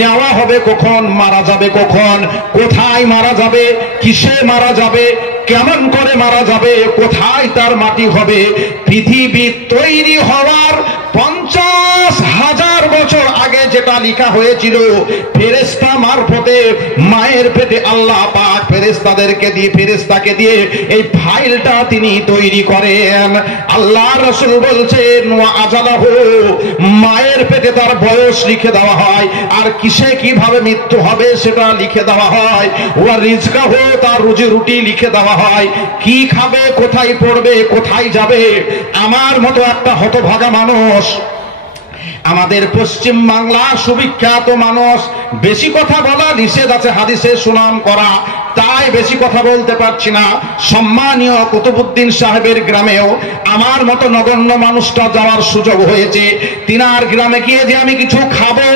নেওয়া হবে কখন, মারা যাবে কখন, কোথায় মারা যাবে, কিসে মারা যাবে, কেমন করে মারা যাবে, কোথায় তার মাটি হবে, পৃথিবী তৈরি হওয়ার 50,000 বছর আগে যেটা লেখা হয়েছিল ফেরেশতা মারফতে মায়ের পেটে আল্লাহ পাক ফেরেশতাদেরকে দিয়ে, ফেরেশতাকে দিয়ে এই ফাইলটা তিনি তৈরি করেন। আল্লাহ রাসূল বলছেন, ওয়া আজালাহু, মায়ের পেটে তার বয়স লিখে দেওয়া হয়, আর কিসে কিভাবে মৃত্যু হবে সেটা লিখে দেওয়া হয়। ওয়া রিজকাহু, তার রুজি রুটি লিখে দেওয়া হয়, কি খাবে, কোথায় পড়বে, কোথায় যাবে। আমার মতো একটা হতভাগা মানুষ, আমাদের পশ্চিম বাংলার সুবিখ্যাত মানুষ, বেশি কথা বলা নিষেধ আছে, হাদিসে সুনাম করা, তাই বেশি কথা বলতে পারছি না। সম্মানীয় কুতুবউদ্দিন সাহেবের গ্রামেও আমার মতো নগণ্য মানুষটা যাওয়ার সুযোগ হয়েছে। তিনার গ্রামে গিয়ে যে আমি কিছু খাবো,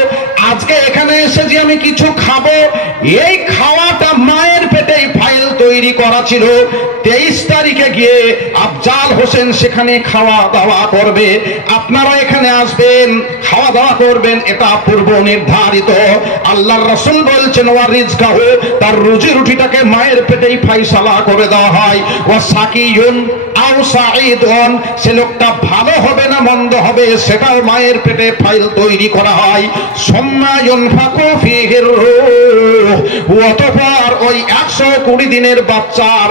আজকে এখানে এসে যে আমি কিছু খাবো, এই খাওয়াটা মায়ের পেটেই ফাইল তৈরি করা ছিল। 23 তারিখে গিয়ে আফজাল হোসেন সেখানে খাওয়া দাওয়া করবে, আপনারা এখানে আসবেন, খাওয়া দাওয়া করবেন, এটা পূর্ব নির্ধারিত। আল্লাহর রাসূল বলছেন, ওয়া রিজকাহু, তার রুজি রুটিটাকে মায়ের পেটেই ফাইসালা করে দেওয়া হয়। ওয়া সাকিয়ুন আও সাঈদুন, সে লোকটা ভালো হবে না মন্দ হবে সেটাও মায়ের পেটে ফাইল তৈরি করা হয়। সুম্মা ইউনফাকু ফীহির রূহ, অতঃপর ওই 120 দিনের বাচ্চার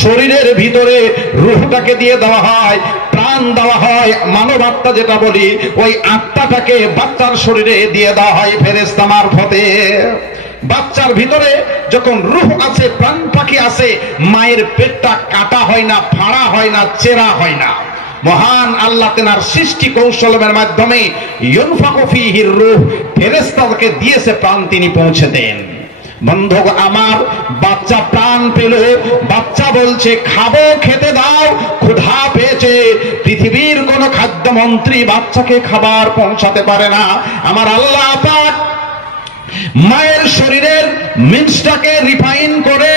শরীরের ভিতরে রূহটাকে দিয়ে দেওয়া হয়, প্রাণ দেওয়া হয়, মানব আত্মা যেটা বলি, ওই আত্মাটাকে বাচ্চার শরীরে দিয়ে দেওয়া হয় ফেরেশতা মারফতে। বাচ্চার ভিতরে যখন রূহ আছে, প্রাণ পাখি আছে, মায়ের পেটটা কাটা হয় না, ফাড়া হয় না, চেরা হয় না। মহান আল্লাহ তেনার সৃষ্টি কৌশলের মাধ্যমে ইউনফাকু ফীহির রূহ, ফেরেশতাকে দিয়েছে প্রাণ, তিনি পৌঁছে দেন। বন্ধু আমার, বাচ্চা প্রাণ পেল, বাচ্চা বলছে খাবো, খেতে দাও, ক্ষুধা পেয়েছে। পৃথিবীর কোন খাদ্যমন্ত্রী বাচ্চাকে খাবার পৌঁছাতে পারে না। আমার আল্লাহ পাক মায়ের শরীরের মিক্সটাকে রিফাইন করে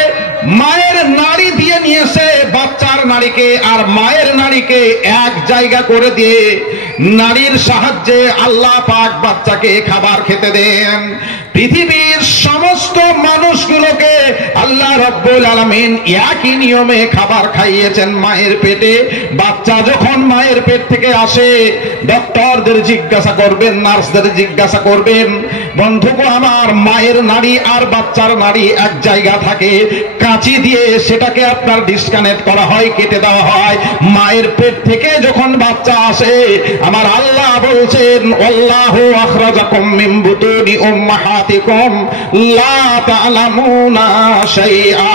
মায়ের নাড়ি দিয়ে নিয়েছে বাচ্চার নাড়িকে, আর মায়ের নাড়িকে এক জায়গা করে দিয়ে নাড়ির সাহায্যে আল্লাহ পাক বাচ্চাকে খাবার খেতে দেন। পৃথিবীর সমস্ত মানুষগুলোকে আল্লাহ রাব্বুল আলামিন একই নিয়মে খাবার খাইয়েছেন মায়ের পেটে। বাচ্চা যখন মায়ের পেট থেকে আসে, ডক্টরদের জিজ্ঞাসা করবেন, নার্সদের জিজ্ঞাসা করবেন, বন্ধুগো আমার, মায়ের নাড়ি আর বাচ্চার নাড়ি এক জায়গা থাকে, কাঁচি দিয়ে সেটাকে আপনার ডিসকানেক্ট করা হয়, কেটে দেওয়া হয়। মায়ের পেট থেকে যখন বাচ্চা আসে, আমার আল্লাহ বলছেন, আল্লাহু আখরাজাকুম মিন বুতুনি উম্মাহাতিকুম লা তা'লামুনা শাইআ।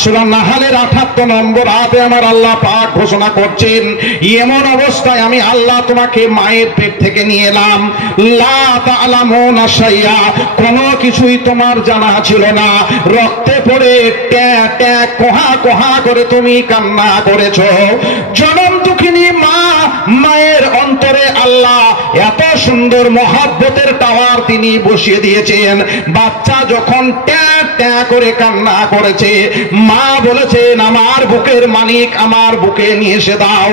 সূরা নাহলের ৭৮ নম্বর আয়াতে আমার আল্লাহ পাক ঘোষণা করছেন, এমন অবস্থায় আমি আল্লাহ তোমাকে মায়ের পেট থেকে নিয়ে এলাম, লা তা'লামুনা শাইআ, কোনো কিছুই তোমার জানা ছিল না। রক্তে পড়ে ট্যা ট্যা কোহা কোহা করে তুমি কান্না করেছো। জনম দুঃখিনী মা, মায়ের অন্তরে আল্লাহ এত সুন্দর মহব্বতের টাওয়ার তিনি বসিয়ে দিয়েছেন। বাচ্চা যখন ট্যা ট্যা করে কান্না করেছে, মা বলেছেন, আমার বুকের মানিক আমার বুকে নিয়ে এসে দাও।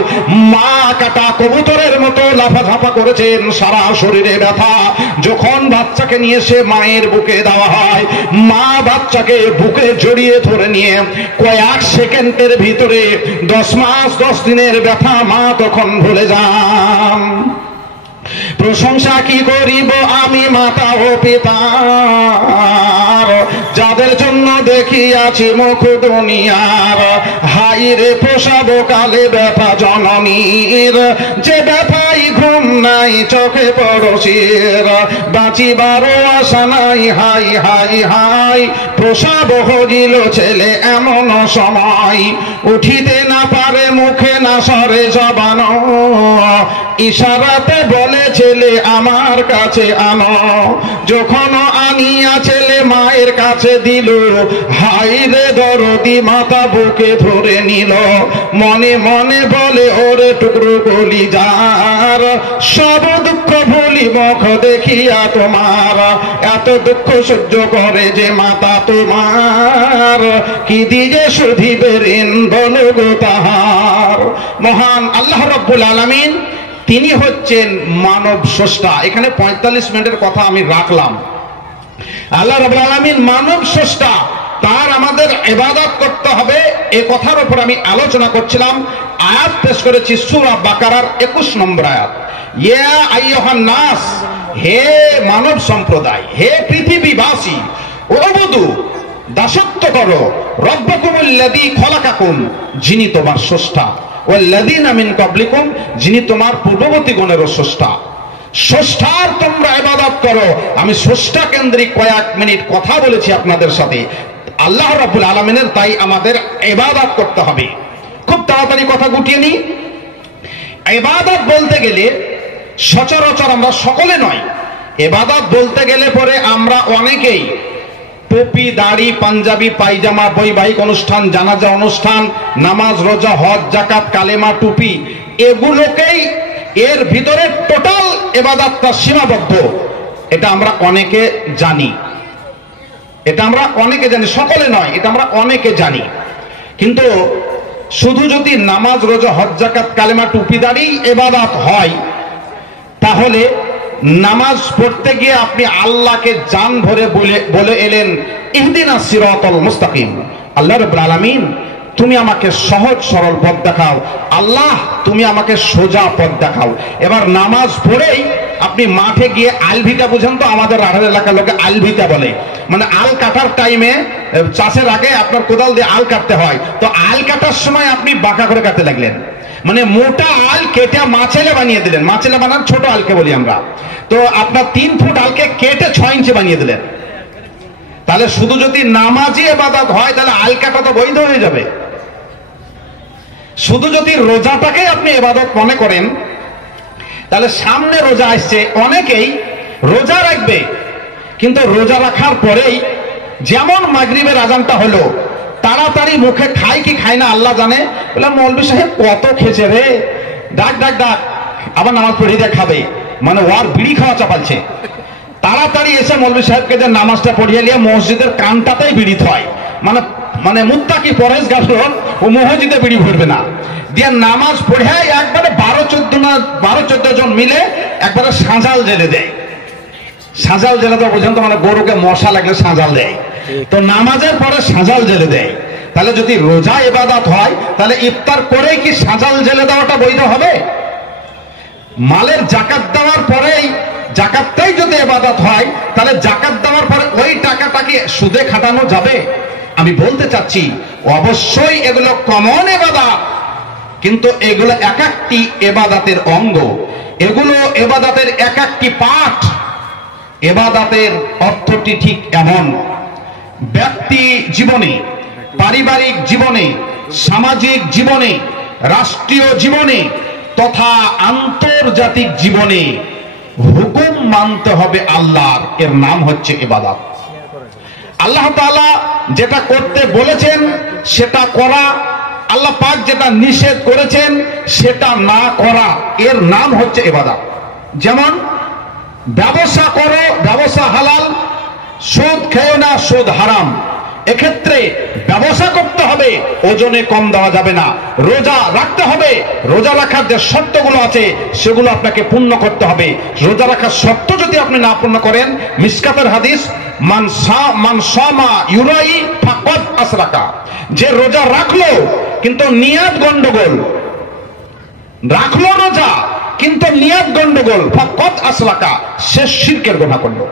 মা কাটা কবুতরের মতো লাফাঝাপা করেছেন, সারা শরীরে ব্যথা। যখন বাচ্চাকে নিয়ে এসে মায়ের বুকে দেওয়া হয়, মা বাচ্চাকে বুকে জড়িয়ে ধরে নিয়ে কয়েক সেকেন্ডের ভিতরে 10 মাস 10 দিনের ব্যথা মা তখন ভুলে যান। প্রশংসা কি করিব আমি মাতা ও পিতার, যাদের জন্য দেখিয়াছি মুখ দুনিয়ার। হাই রে প্রসব কালে ব্যথা জননীর, যে ব্যথাই ঘুম নাই চোখে পড়শির, বাঁচিবার আশা নাই। হাই হাই হাই প্রসব হইল ছেলে এমন সময়, উঠিতে না পারে মুখে না সরে জবান, ইশারাতে বলে ছেলে আমার কাছে আনো। যখন আনিয়া ছেলে মায়ের কাছে দিল, হাই রে দরদি মাতা বুকে ধরে নিল। মনে মনে বলে, ওরে টুকরো কলিজার, সব দুঃখ ভুলি মুখ দেখিয়া তোমার। এত দুঃখ সহ্য করে যে মাতা তোমার, কি দিয়ে শুধিবে ঋণ বলো গো তাহার। মহান আল্লাহ রাব্বুল আলামিন তিনি হচ্ছেন মানব স্রষ্টা। এখানে 45 মিনিটের কথা আমি রাখলাম। আল্লাহ রাব্বুল আলামিন মানব স্রষ্টা, তার আমাদের ইবাদত করতে হবে, এই কথার উপর আমি আলোচনা করছিলাম। আয়াত পেশ করেছি সূরা বাকারার 21 নম্বর আয়াত। ইয়া আইয়ুহান নাস, হে মানব সম্প্রদায়, হে পৃথিবীবাসী, উবুদু, দাসত্ব করো, রব্বাকুমুল্লাযী খলাকাকুম, যিনি তোমার স্রষ্টা, ওয়াল্লাযীনা মিন ক্বাবলিকুম, যিনি তোমার পূর্ববর্তীগণের স্রষ্টা। স্রষ্টার তোমরা ইবাদত করো। আমি স্রষ্টা কেন্দ্রিক কয়েক মিনিট কথা বলেছি আপনাদের সাথে। আল্লাহ রাব্বুল আলামিনের তাই আমাদের ইবাদত করতে হবে। খুব তাড়াতাড়ি কথা গুটিয়ে নিই। ইবাদত বলতে গেলে সচরাচর আমরা সকলে নয়, ইবাদত বলতে গেলে পরে আমরা অনেকেই টুপি, দাড়ি, পাঞ্জাবি, পায়জামা, বৈবাহিক অনুষ্ঠান, জানাজা অনুষ্ঠান, নামাজ, রোজা, হজ, যাকাত, কালেমা, টুপি, এগুলোকেই এর ভিতরে টোটাল ইবাদতটা সীমাবদ্ধ। এটা আমরা অনেকে জানি, এটা আমরা অনেকে জানি, সকলে নয়, এটা আমরা অনেকে জানি। কিন্তু শুধু যদি নামাজ, রোজা, হজ, যাকাত, কালেমা, টুপি, দাড়ি ইবাদত হয়, তাহলে নামাজ পড়তে গিয়ে আপনি আল্লাহকে জান ভরে বলে এলেন, ইহদিনাস সিরাতাল মুস্তাকিম, আল্লাহ রাব্বুল আলামিন তুমি আমাকে সহজ সরল পথ দেখাও, আল্লাহ তুমি আমাকে সোজা পথ দেখাও। এবার নামাজ পড়েই আপনি মাঠে গিয়ে আলভিটা, বুঝেন তো, আমাদের রাঢ়ার এলাকার লোকে আলভিটা বলে, মানে আল কাটার টাইমে, চাষের আগে আপনার কোদাল দিয়ে আল কাটতে হয়, তো আল কাটার সময় আপনি বাঁকা করে কাটতে লাগলেন, মানে মোটা আল কেটে মাছেলে বানিয়ে দিলেন। মাছেলে বানান ছোট আলকে বলি আমরা। তো আপনার 3 ফুট আলকে কেটে 6 ইঞ্চি বানিয়ে দিলেন। তাহলে শুধু যদি নামাজি ইবাদত হয়, তাহলে আল কাটা তো বৈধ হয়ে যাবে। শুধু যদি রোজাটাকে আপনি ইবাদত মনে করেন, তাহলে সামনে রোজা আসছে, অনেকেই রোজা রাখবে, কিন্তু রোজা রাখার পরেই যেমন মাগরিবের আজানটা হলো, তাড়াতাড়ি মুখে খায় কি খায় না আল্লাহ জানে, বলে মৌলভী সাহেব কত খেয়েছে রে, ডাক ডাক ডাক, আবার নামাজ পড়িয়ে দিয়ে খাবে, মানে ওর বিড়ি খাওয়া চাপালছে। তাড়াতাড়ি এসে মৌলভী সাহেবকে যে নামাজটা পড়িয়ে নিয়ে মসজিদের কানটাতেই বিড়ি থয়, মানে মানে মুত্তাকি পরেশগার ও মসজিদে বিড়ি ভরবে না, দিয়ে নামাজ পড়ে একবারে 12-14 জন মিলে একবারে সাঁজাল জেলে দেয়। সাজাল জেলে দেওয়া পর্যন্ত, মানে গরুকে মশা লাগলে সাজাল দেয়, তো নামাজের পরে সাজাল জেলে দেয়। তাহলে যদি রোজা ইবাদত হয়, তাহলে ইফতার করেই কি সাজাল জেলে দেওয়াটা বৈধ হবে? মালের জাকাত দেওয়ার পরেই, জাকাতটাই যদি ইবাদত হয়, তাহলে জাকাত দেওয়ার পরে ওই টাকাটাকে সুদে খাটানো যাবে? আমি বলতে চাচ্ছি অবশ্যই এগুলো কমন ইবাদত, কিন্তু এগুলো এক একটি ইবাদতের অঙ্গ, এগুলো ইবাদতের এক একটি পাঠ। ইবাদতের অর্থটি ঠিক এমন, ব্যক্তি জীবনে, পারিবারিক জীবনে, সামাজিক জীবনে, রাষ্ট্রীয় জীবনে তথা আন্তর্জাতিক জীবনে হুকুম মানতে হবে আল্লাহর, এর নাম হচ্ছে ইবাদত। আল্লাহ তাআলা যেটা করতে বলেছেন সেটা করা, আল্লাহ পাক যেটা নিষেধ করেছেন সেটা না করা, এর নাম হচ্ছে ইবাদত। যেমন ব্যবসা করো, ব্যবসা হালাল, সুদ খেও না, সুদ হারাম। এক্ষেত্রে ব্যবসা করতে হবে, ওজনে কম দেওয়া যাবে না। রোজা রাখতে হবে, রোজা রাখার যে শর্তগুলো আছে সেগুলো আপনাকে পূর্ণ করতে হবে। রোজা রাখার শর্ত যদি আপনি না পূর্ণ করেন, মিশকাতের হাদিস, মান সামা ইউরাই ফাকাদ আশরাকা, যে রোজা রাখলো কিন্তু নিয়াত গন্ডগোল, রাখলো রোজা কিন্তু নিয়াত গন্ডগোল, ফাকাদ আশরাকা, সে শিরকের গুনাহ করলো।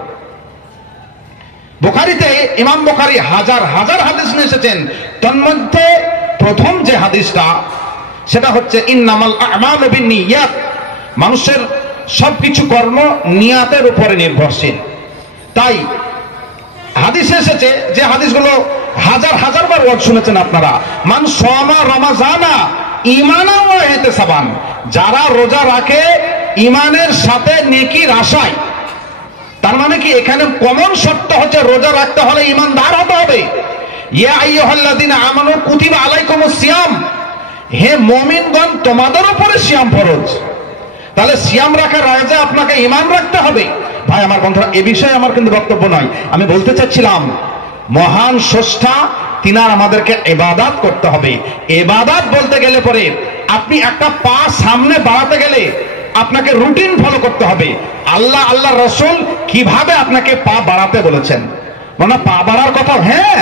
বুখারীতে ইমাম বুখারী হাজার হাজার হাদিস নিয়ে এসেছেন, তন্মধ্যে প্রথম যে হাদিসটা সেটা হচ্ছে ইন্নামাল আমালু বিন্নিয়াত, মানুষের সবকিছু কর্ম নিয়াতের উপরে নির্ভরশীল। তাই হাদিসে এসেছে, যে হাদিসগুলো হাজার হাজার বার ওয়াজ শুনেছেন আপনারা, মান সামা রমাজানা ঈমানান ওয়া ইহতিসাবান, যারা রোজা রাখে ঈমানের সাথে নেকির আশায়। তার মানে কি এখানে কমন শর্ত হচ্ছে রোজা রাখতে হলে ঈমানদার হতে হবে। ইয়া আইয়ুহাল্লাযীনা আমানু কুতিবা আলাইকুমুস সিয়াম, হে মুমিনগণ তোমাদের উপরে সিয়াম ফরজ। তাহলে সিয়াম রাখার আগে আপনাকে ঈমান রাখতে হবে। ভাই আমার বন্ধুরা, এ বিষয়ে আমার কিন্তু বক্তব্য নয়, আমি বলতে চাচ্ছিলাম মহান স্রষ্টা তিনার আমাদেরকে ইবাদত করতে হবে। ইবাদত বলতে গেলে পরে আপনি একটা পা সামনে বাড়াতে গেলে আপনাকে রুটিন ফলো করতে হবে। আল্লাহ, আল্লাহ রাসূল কিভাবে আপনাকে পা বাড়াতে বলেছেন, মানে পা বাড়ার কথা। হ্যাঁ,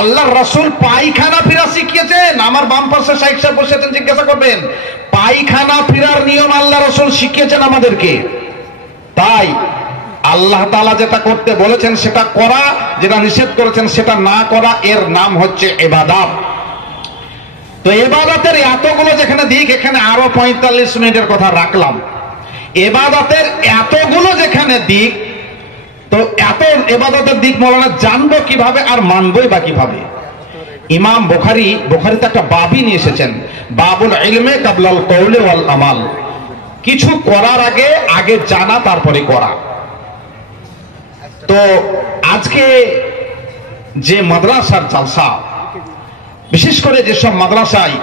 আল্লাহ রাসূল পায়খানা ফিরা শিখিয়েছেন। আমার বাম পাশে শাইখ সাহেব বসে আছেন, জিজ্ঞাসা করবেন, পায়খানা ফিরার নিয়ম আল্লাহ রাসূল শিখিয়েছেন আমাদেরকে। তাই আল্লাহ তাআলা যেটা করতে বলেছেন সেটা করা, যেটা নিষেধ করেছেন সেটা না করা, এর নাম হচ্ছে ইবাদত। তো ইবাদতের এতগুলো যেখানে দিক, এখানে আরো 45 মিনিটের কথা রাখলাম। ইবাদতের এতগুলো যেখানে দিক, তো এত ইবাদতের দিক মৌলানা জানবো কিভাবে আর মানবই বা কিভাবে? ইমাম বুখারীতে একটা বাবই নিয়ে এসেছেন, বাবুল ইলমে কাবলাল কওলি ওয়াল আমাল, কিছু করার আগে আগে জানা তারপরে করা। তো আজকে যে মাদ্রাসার জালসা, বিশেষ করে যেসব মাদ্রাসায়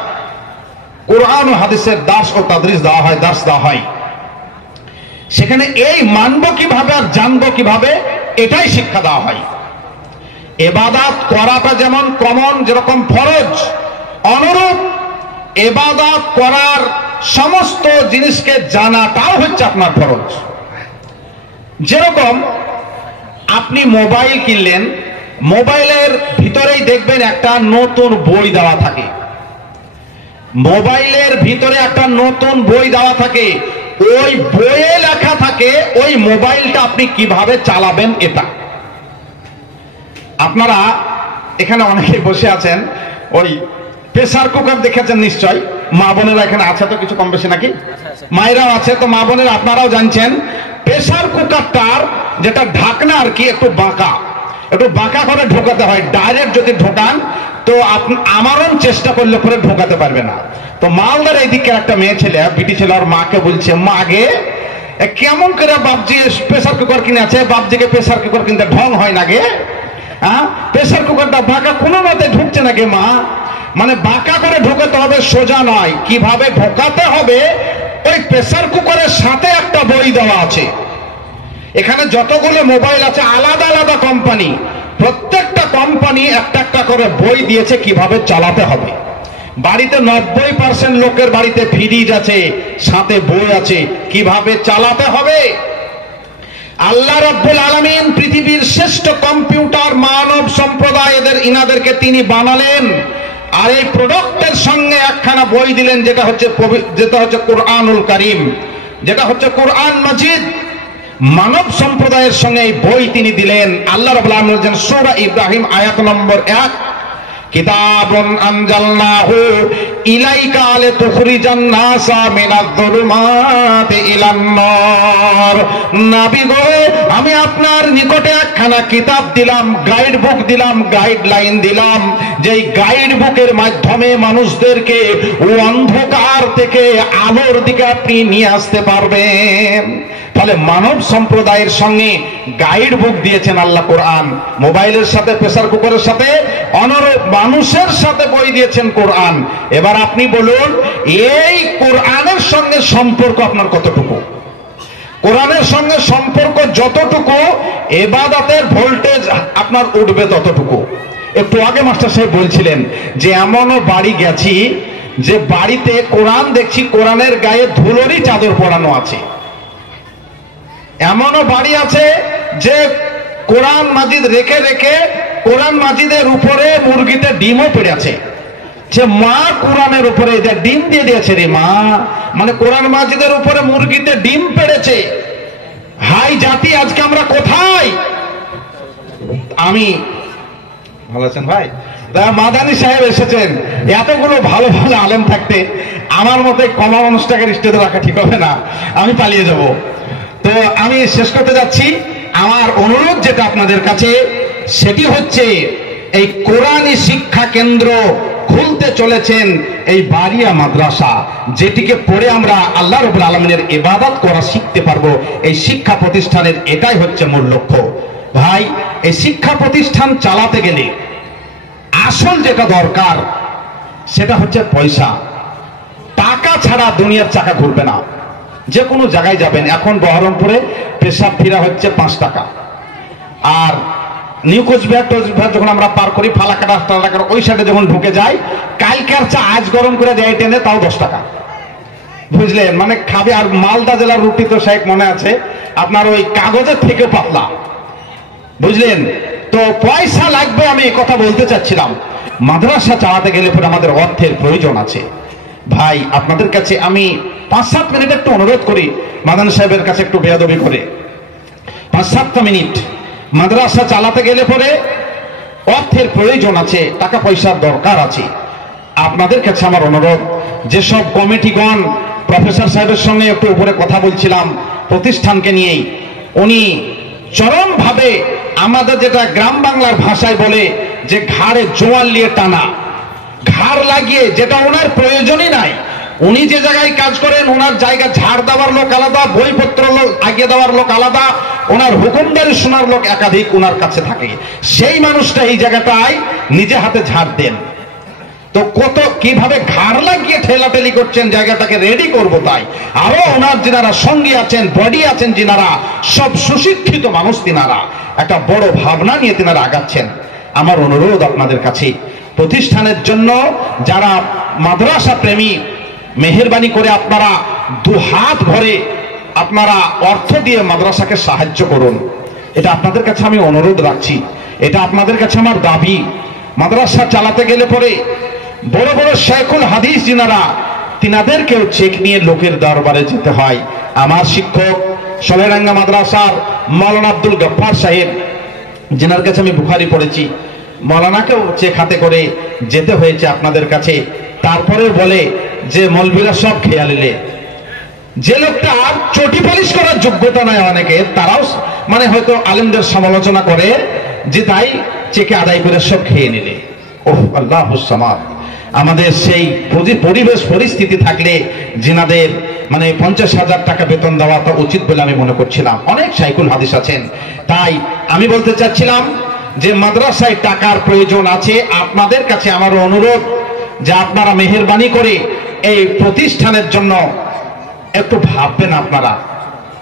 কোরআন ও হাদিসের দার্স ও তাদরিস দেওয়া হয়, দার্স দেওয়া হয়, সেখানে এই মানবো কিভাবে আর জানবো কিভাবে, এটাই শিক্ষা দেওয়া হয়। ইবাদত করাটা যেমন কমন, যেরকম ফরজ, অনুরূপ ইবাদত করার সমস্ত জিনিসকে জানাটাও হচ্ছে আপনার ফরজ। যেরকম আপনি মোবাইল কিনলেন, মোবাইলের ভিতরেই দেখবেন একটা নতুন বই দেওয়া থাকে, মোবাইলের ভিতরে একটা নতুন বই দেওয়া থাকে, ওই বইয়ে লেখা থাকে ওই মোবাইলটা আপনি কিভাবে চালাবেন। এটা আপনারা এখানে অনেকে বসে আছেন, ওই প্রেসার কুকার দেখেছেন নিশ্চয়, মা বোনেরা এখানে আছে তো কিছু কম বেশি নাকি, মায়েরাও আছে, তো মা বোনেরা আপনারাও জানছেন প্রেসার কুকারটার যেটা ঢাকনা আর কি একটু বাঁকা করে ঢোকাতে হয়। ডাইরেক্ট যদি ঢোকান তো আমারও চেষ্টা করলে পরে ঢোকাতে পারবে না। তো মালদার এইদিকে একটা মেয়ে ছেলে, বিটি ছেলে, আর মাকে বলছে, মা আগে কেমন করে বাপজি প্রেসার কুকার কিনে আছে, বাপজিকে প্রেসার কুকার কিনতে ঢং হয় না গে, হ্যাঁ প্রেসার কুকারটা বাঁকা কোনো মতে ঢুকছে না গে মা, মানে বাঁকা করে ঢোকাতে হবে, সোজা নয়। কিভাবে ঢোকাতে হবে, ওই প্রেসার কুকারের সাথে একটা বই দেওয়া আছে। এখানে যতগুলো মোবাইল আছে আলাদা আলাদা কোম্পানি, প্রত্যেকটা কোম্পানি একটা একটা করে বই দিয়েছে কিভাবে চালাতে হবে। বাড়িতে 90% লোকের বাড়িতে ফ্রিজ আছে, সাথে বই আছে কিভাবে চালাতে হবে। আল্লাহ রাব্বুল আলামিন পৃথিবীর শ্রেষ্ঠ কম্পিউটার মানব সম্প্রদায় ইনাদেরকে তিনি বানালেন, আর এই প্রোডাক্টের সঙ্গে একখানা বই দিলেন যেটা হচ্ছে কোরআনুল কারীম, যেটা হচ্ছে কোরআন মাজিদ। মানব সম্প্রদায়ের সঙ্গে এই বই তিনি দিলেন। আল্লাহ রাব্বুল আলামিন বলেন সূরা ইব্রাহিম আয়াত নম্বর 1, কিতাবুন আনজালনাহু ইলাইকা লিতুখরিজান নাসা মিনাজ-যুলুমাতি ইলান-নার। নবী গো, আমি আপনার নিকটে একখানা কিতাব দিলাম, গাইড বুক দিলাম, গাইডলাইন দিলাম, যেই গাইড বুকের মাধ্যমে মানুষদেরকে অন্ধকার থেকে আলোর দিকে আপনি নিয়ে আসতে পারবেন। তাহলে মানব সম্প্রদায়ের সঙ্গে গাইড বুক দিয়েছেন আল্লাহ কোরআন। মোবাইলের সাথে, প্রেসার কুকারের সাথে, অনুরূপ মানুষের সাথে বই দিয়েছেন কোরআন। এবার আপনি বলুন, এই কোরআনের সঙ্গে সম্পর্ক আপনার কতটুকু? কোরআনের সঙ্গে সম্পর্ক যতটুকু, ইবাদতের ভোল্টেজ আপনার উঠবে ততটুকু। একটু আগে মাস্টার সাহেব বলছিলেন যে এমনও বাড়ি গেছি যে বাড়িতে কোরআন দেখছি কোরআনের গায়ে ধুলোরই চাদর পরানো আছে। এমনও বাড়ি আছে যে কোরআন মাজিদ রেখে রেখে কোরআন মাজিদের উপরে মুরগিতে ডিমও পেড়ে আছে, যে মা কোরআনের উপরে ডিম দিয়ে দিয়েছে রে মা, মানে কোরআন মাজিদের উপরে মুরগিতে ডিম পেড়েছে। হাই জাতি, আজকে আমরা কোথায়? আমি ভালো আছেন ভাই? মাদানী সাহেব এসেছেন, এতগুলো ভালো ভালো আলেম থাকতে আমার মতে কমা মানুষটাকে স্টেজে রাখা ঠিক হবে না, আমি পালিয়ে যাব। তো আমি শেষ করতে যাচ্ছি। আমার অনুরোধ যেটা আপনাদের কাছে, সেটি হচ্ছে এই কোরআনী শিক্ষা কেন্দ্র খুলতে চলেছেন এই বারিয়া মাদ্রাসা, যেটিকে পড়ে আমরা আল্লাহ রাব্বুল আলামিনের ইবাদত করা শিখতে পারবো। এই শিক্ষা প্রতিষ্ঠানের এটাই হচ্ছে মূল লক্ষ্য। ভাই, এই শিক্ষা প্রতিষ্ঠান চালাতে গেলে আসল যেটা দরকার সেটা হচ্ছে পয়সা। টাকা ছাড়া দুনিয়ার চাকা ঘুরবে না। যে কোনো জায়গায় যাবেন, এখন বহরমপুরে পেশাব ফিরা হচ্ছে 5 টাকা, আর নিউ কোচবিহার যখন আমরা পার করি, ফালাকাটা ওই সাইডে যখন ঢুকে যাই, কালকের চা আজ গরম করে দেয় টেনে, তাও 10 টাকা। বুঝলেন, মানে খাবে। আর মালদা জেলার রুটি তো শেখ মনে আছে আপনার, ওই কাগজের থেকে পাতলা। বুঝলেন, তো পয়সা লাগবে। আমি এই কথা বলতে চাচ্ছিলাম, মাদ্রাসা চালাতে গেলে পরে আমাদের অর্থের প্রয়োজন আছে। ভাই, আপনাদের কাছে আমি 5-7 মিনিট একটু অনুরোধ করি, মাদান সাহেবের কাছে একটু বেয়াদবি করে 5-7 মিনিট। মাদ্রাসা চালাতে গেলে পরে অর্থের প্রয়োজন আছে, টাকা পয়সার দরকার আছে। আপনাদের কাছে আমার অনুরোধ, যেসব কমিটিগণ, প্রফেসর সাহেবের সঙ্গে একটু উপরে কথা বলছিলাম প্রতিষ্ঠানকে নিয়েই, উনি চরমভাবে আমাদের যেটা গ্রাম বাংলার ভাষায় বলে যে ঘাড়ে জোয়াল নিয়ে টানা, ঘাড় লাগিয়ে, যেটা ওনার প্রয়োজনই নাই। উনি যে জায়গায় কাজ করেন, ওনার জায়গা ঝাড় দেওয়ার লোক আলাদা, বইপত্র লোক আগিয়ে দেওয়ার লোক আলাদা, ওনার হুকুমদারি শোনার লোক একাধিক ওনার কাছে থাকে। সেই মানুষটা এই জায়গাটায় নিজে হাতে ঝাড় দেন। তো কত কিভাবে ঘাড় লাগিয়ে ঠেলাঠেলি করছেন জায়গাটাকে রেডি করব, তাই আরো ওনার যিনারা সঙ্গী আছেন, বডি আছেন, যিনারা সব সুশিক্ষিত মানুষ, তিনারা একটা বড় ভাবনা নিয়ে তিনারা আগাচ্ছেন। আমার অনুরোধ আপনাদের কাছে, প্রতিষ্ঠানের জন্য যারা মাদ্রাসা প্রেমী, মেহেরবানি করে আপনারা 2 হাত ভরে আপনারা অর্থ দিয়ে মাদ্রাসাকে সাহায্য করুন। এটা আপনাদের কাছে আমি অনুরোধ রাখছি, এটা আপনাদের কাছে আমার দাবি। মাদ্রাসা চালাতে গেলে পরে বড় বড় শেখুল হাদিস যিনারা, তিনাদেরকেও চেক নিয়ে লোকের দরবারে যেতে হয়। আমার শিক্ষক সলেরাঙ্গা মাদ্রাসার মৌলানা আব্দুল গফফার সাহেব, যিনার কাছে আমি বুখারি পড়েছি, মৌলানাকেও চেক হাতে করে যেতে হয়েছে আপনাদের কাছে। তারপরে বলে যে মৌলবীরা সব খেয়ালিলে, যে লোকটা চটি পালিশ করার যোগ্যতা নাই অনেকে, তারাও মানে হয়তো আলেমদের সমালোচনা করে যে তাই চেকে আদায় করে সব খেয়ে নিলে। ওহ আল্লাহুস সামাদ। আমাদের সেই পরিবেশ পরিস্থিতি থাকলে যিনাদের মানে 50,000 টাকা বেতন দেওয়া তো উচিত বলে আমি মনে করছিলাম। অনেক শাইখুল হাদিস আছেন। তাই আমি বলতে চাচ্ছিলাম যে মাদ্রাসায় টাকার প্রয়োজন আছে। আপনাদের কাছে আমার অনুরোধ যে আপনারা মেহেরবানি করে এই প্রতিষ্ঠানের জন্য একটু ভাববেন। আপনারা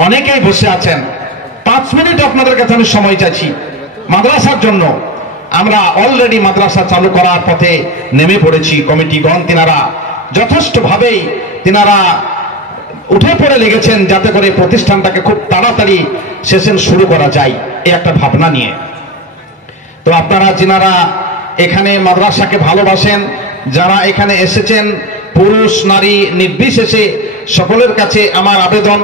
অনেকেই বসে আছেন, 5 মিনিট আপনাদের কাছে আমি সময় চাইছি মাদ্রাসার জন্য। আমরা অলরেডি মাদ্রাসা চালু করার পথে নেমে পড়েছি। কমিটিগণ তিনারা যথেষ্টভাবেই তিনারা উঠে পড়ে লেগেছেন যাতে করে প্রতিষ্ঠানটাকে খুব তাড়াতাড়ি সেশন শুরু করা যায়, এই একটা ভাবনা নিয়ে। তো আপনারা যিনারা এখানে মাদ্রাসাকে ভালোবাসেন, যারা এখানে এসেছেন, পুরুষ নারী নির্বিশেষে সকলের কাছে আমার আবেদন,